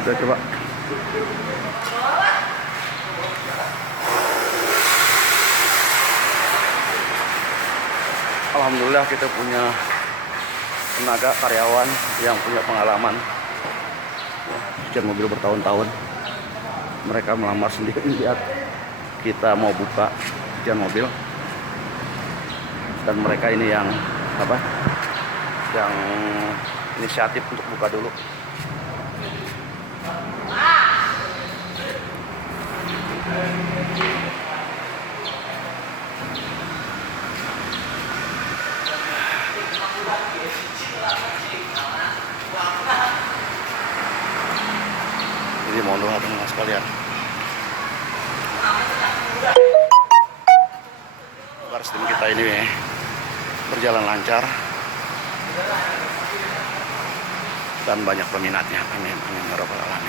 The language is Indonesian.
Kita coba. Alhamdulillah kita punya tenaga karyawan yang punya pengalaman cucian mobil bertahun-tahun. Mereka melamar sendiri lihat kita mau buka cucian mobil, dan mereka ini yang yang inisiatif untuk buka dulu. Jadi mohon doa teman-teman sekalian agar sistem kita ini berjalan lancar dan banyak peminatnya. Amin amin ya rabbal alamin.